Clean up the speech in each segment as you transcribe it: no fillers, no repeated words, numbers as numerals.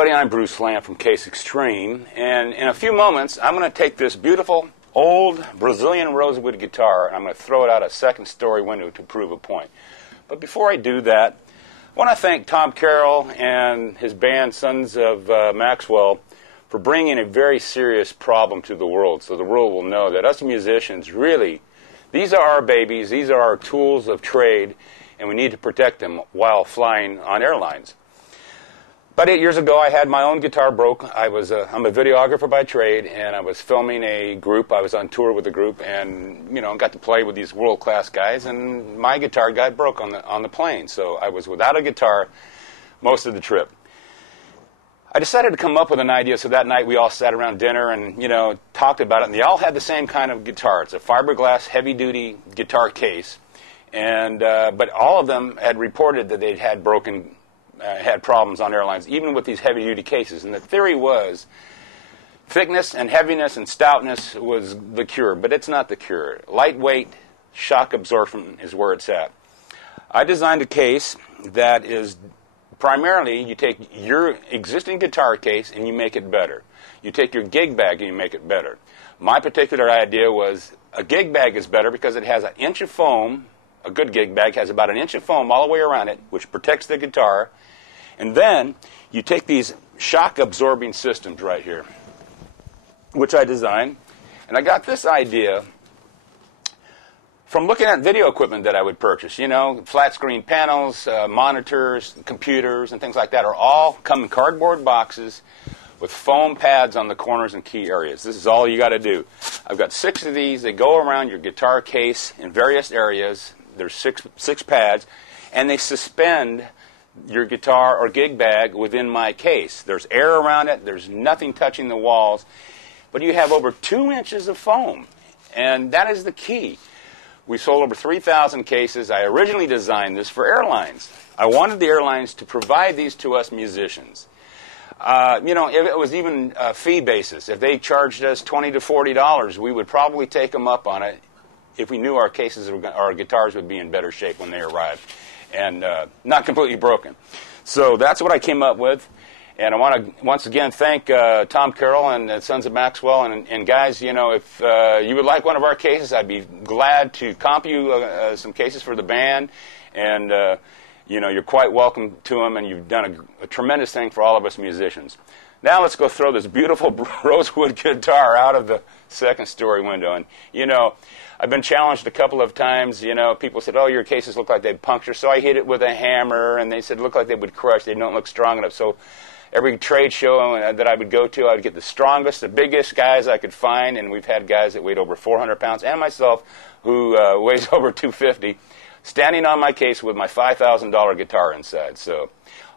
everybody, I'm Bruce Lamb from Case Extreme, and in a few moments I'm going to take this beautiful old Brazilian rosewood guitar and I'm going to throw it out a second-story window to prove a point. But before I do that, I want to thank Tom Carroll and his band Sons of Maxwell for bringing a very serious problem to the world, so the world will know that us musicians really, these are our babies, these are our tools of trade, and we need to protect them while flying on airlines. About 8 years ago, I had my own guitar broke. I'm a videographer by trade, and I was filming a group. I was on tour with a group, and got to play with these world-class guys. And my guitar got broke on the plane, so I was without a guitar most of the trip. I decided to come up with an idea. So that night, we all sat around dinner and talked about it. And they all had the same kind of guitar. It's a fiberglass, heavy-duty guitar case, and but all of them had reported that they'd had had problems on airlines, even with these heavy-duty cases. And the theory was thickness and heaviness and stoutness was the cure, but it's not the cure. Lightweight, shock absorption is where it's at. I designed a case that is primarily, you take your existing guitar case and you make it better. You take your gig bag and you make it better. My particular idea was a gig bag is better because it has an inch of foam. A good gig bag has about an inch of foam all the way around it, which protects the guitar. And then you take these shock-absorbing systems right here, which I designed. And I got this idea from looking at video equipment that I would purchase. Flat-screen panels, monitors, computers, and things like that are all come in cardboard boxes with foam pads on the corners and key areas. This is all you got to do. I've got 6 of these. They go around your guitar case in various areas. There's six pads, and they suspend your guitar or gig bag within my case. There's air around it. There's nothing touching the walls. But you have over 2 inches of foam, and that is the key. We sold over 3,000 cases. I originally designed this for airlines. I wanted the airlines to provide these to us musicians. If it was even a fee basis, if they charged us $20 to $40, we would probably take them up on it if we knew our guitars would be in better shape when they arrived and not completely broken. So that's what I came up with. And I want to once again thank Tom Carroll and Sons of Maxwell. And guys, if you would like one of our cases, I'd be glad to comp you some cases for the band. And, you're quite welcome to them. And you've done a tremendous thing for all of us musicians. Now let's go throw this beautiful rosewood guitar out of the second-story window. And, I've been challenged a couple of times. People said, oh, your cases look like they'd puncture. So I hit it with a hammer, and they said, look like they would crush. They don't look strong enough. So every trade show that I would go to, I would get the strongest, the biggest guys I could find. And we've had guys that weighed over 400 pounds, and myself, who weighs over 250, standing on my case with my $5,000 guitar inside. So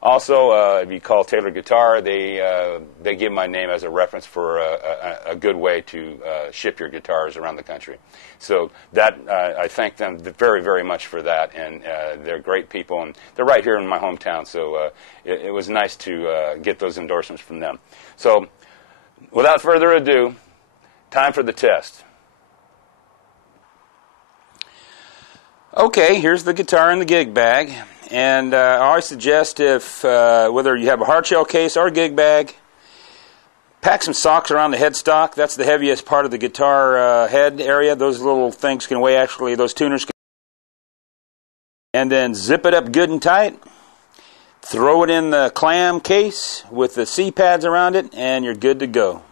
also, if you call Taylor Guitar, they give my name as a reference for a good way to ship your guitars around the country. So that I thank them very, very much for that, and they're great people, and they're right here in my hometown. So it was nice to get those endorsements from them. So without further ado, time for the test. Okay, here's the guitar in the gig bag. And I always suggest if, whether you have a hardshell case or a gig bag, pack some socks around the headstock. That's the heaviest part of the guitar head area. Those little things can weigh, actually, those tuners can. And then zip it up good and tight. Throw it in the clam case with the C-pads around it, and you're good to go.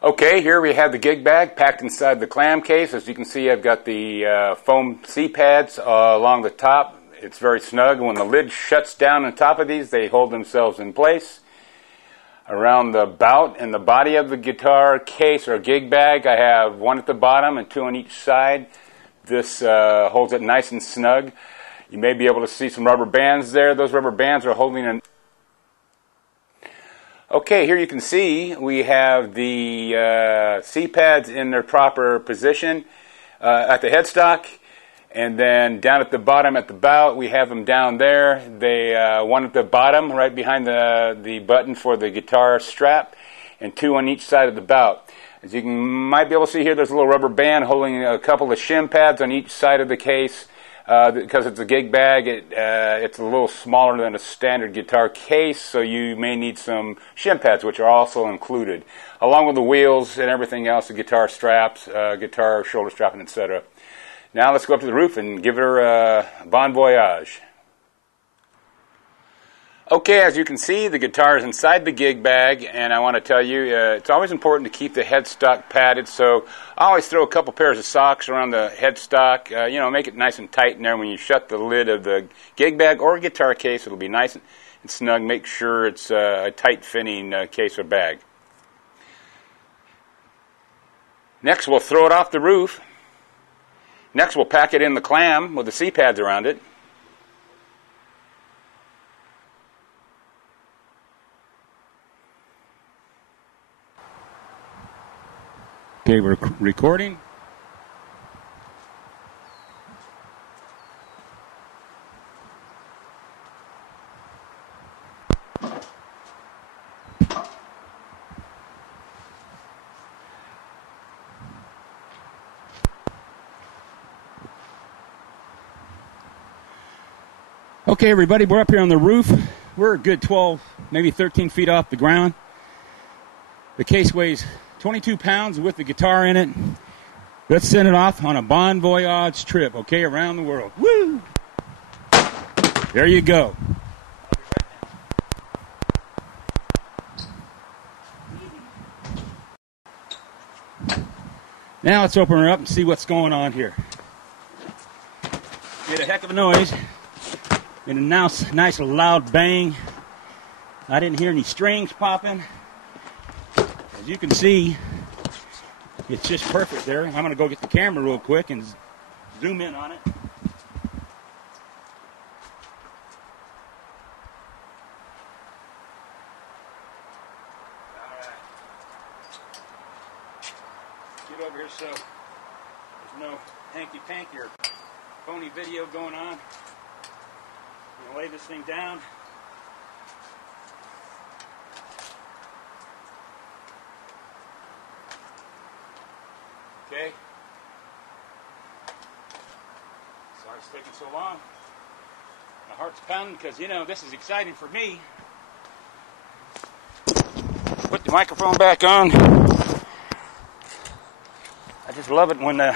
Okay, here we have the gig bag packed inside the clam case. As you can see, I've got the foam C-pads along the top. It's very snug. When the lid shuts down on top of these, they hold themselves in place. Around the bout and the body of the guitar case or gig bag, I have 1 at the bottom and 2 on each side. This holds it nice and snug. You may be able to see some rubber bands there. Those rubber bands are holding an... Okay, here you can see we have the C-pads in their proper position at the headstock, and then down at the bottom at the bout we have them down there. They 1 at the bottom right behind the button for the guitar strap, and 2 on each side of the bout. As you might be able to see here, there's a little rubber band holding a couple of shim pads on each side of the case. because it's a gig bag, it's a little smaller than a standard guitar case, so you may need some shim pads, which are also included, along with the wheels and everything else, the guitar straps, guitar shoulder strapping, etc. Now let's go up to the roof and give her a bon voyage. Okay, as you can see, the guitar is inside the gig bag, and I want to tell you, it's always important to keep the headstock padded, so I always throw a couple pairs of socks around the headstock, make it nice and tight in there. When you shut the lid of the gig bag or guitar case, it'll be nice and snug. Make sure it's a tight-fitting case or bag. Next, we'll throw it off the roof. Next, we'll pack it in the clam with the C-pads around it. Okay, we're recording. Okay, everybody, we're up here on the roof. We're a good 12, maybe 13 feet off the ground. The case weighs 22 pounds with the guitar in it. Let's send it off on a bon voyage trip, okay, around the world. Woo! There you go. Now let's open her up and see what's going on here. Made a heck of a noise. Made a nice loud bang. I didn't hear any strings popping. As you can see, it's just perfect there. I'm going to go get the camera real quick and zoom in on it. Alright. Get over here so there's no hanky-panky or phony video going on. I'm going to lay this thing down. Okay. Sorry it's taking so long. My heart's pounding because, this is exciting for me. Put the microphone back on. I just love it when I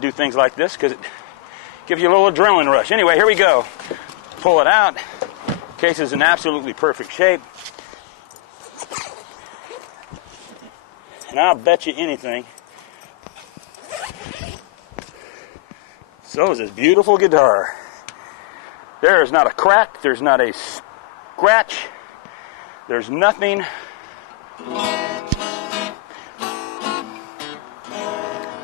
do things like this because it gives you a little adrenaline rush. Anyway, here we go. Pull it out. Case is in absolutely perfect shape. And I'll bet you anything, so is this beautiful guitar. There is not a crack, there's not a scratch, there's nothing.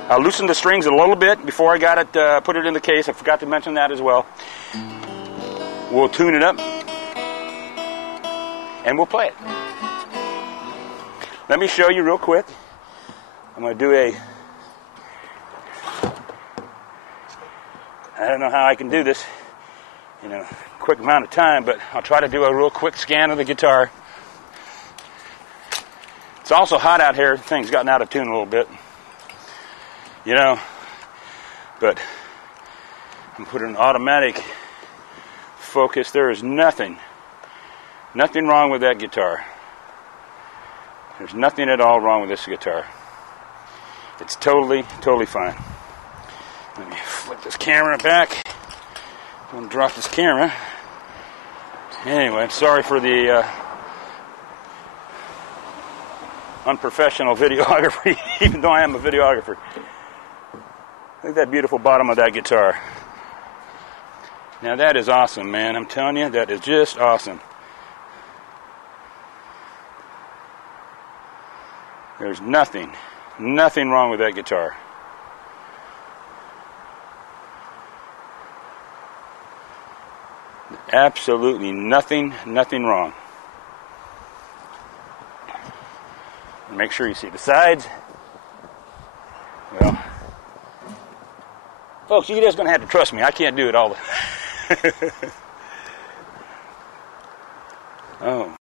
I loosened the strings a little bit before I got it, put it in the case. I forgot to mention that as well. We'll tune it up and we'll play it. Let me show you real quick. I'm going to do I don't know how I can do this in a quick amount of time, but I'll try to do a real quick scan of the guitar. It's also hot out here. Things gotten out of tune a little bit. But I'm putting an automatic focus. There is nothing wrong with that guitar. There's nothing at all wrong with this guitar. It's totally fine. Let me flip this camera back. Don't drop this camera. Anyway, sorry for the unprofessional videography, even though I am a videographer. Look at that beautiful bottom of that guitar. Now that is awesome, man. I'm telling you, that is just awesome. There's nothing wrong with that guitar. Absolutely nothing wrong. Make sure you see the sides. Well, folks, you're just going to have to trust me. I can't do it all the Oh.